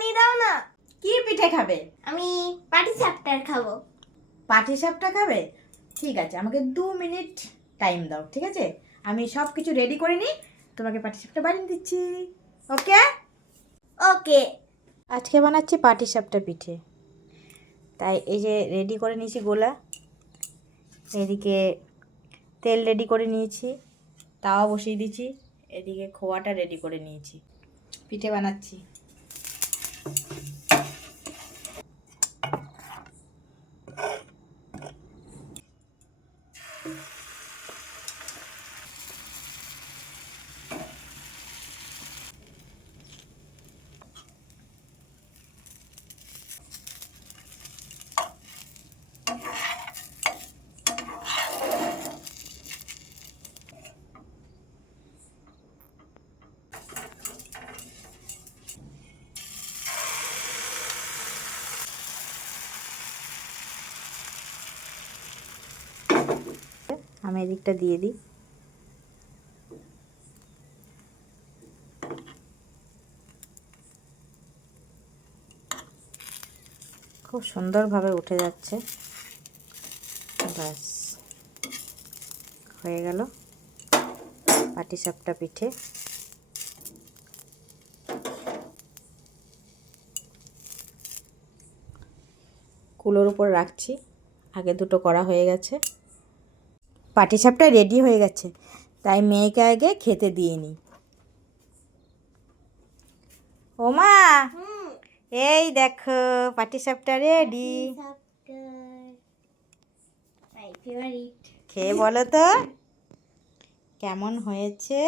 বানিয়ে দাও না। কি পিঠে খাবে? আমি পাটি সাপটার খাব। পাটি সাপটা খাবে? ঠিক আছে আমাকে দু মিনিট টাইম দাও ঠিক আছে? আমি সব কিছু রেডি করে নিই তোমাকে পাটি সাপটা বানিয়ে দিচ্ছি। ওকে ওকে আজকে বানাচ্ছি পাটি সাপটা পিঠে। তাই এই যে রেডি করে নিয়েছি গোলা। এদিকে তেল রেডি করে নিয়েছি তাওয়া বসিয়ে দিয়েছি এদিকে খোয়াটা রেডি করে নিয়েছি। পিঠে বানাচ্ছি। you আমি এদিকটা দিয়ে দিই। খুব সুন্দরভাবে উঠে যাচ্ছে। ব্যাস, হয়ে গেল পাটিসাপটা পিঠে। কুলোর উপর রাখছি, আগে দুটো করা হয়ে গেছে। পাটিসাপটা রেডি হয়ে গেছে। তাই মেয়েকে আগে খেতে দিয়ে নিই। ওমা! এই দেখো পাটিসাপটা রেডি খেয়ে বলো তো কেমন হয়েছে?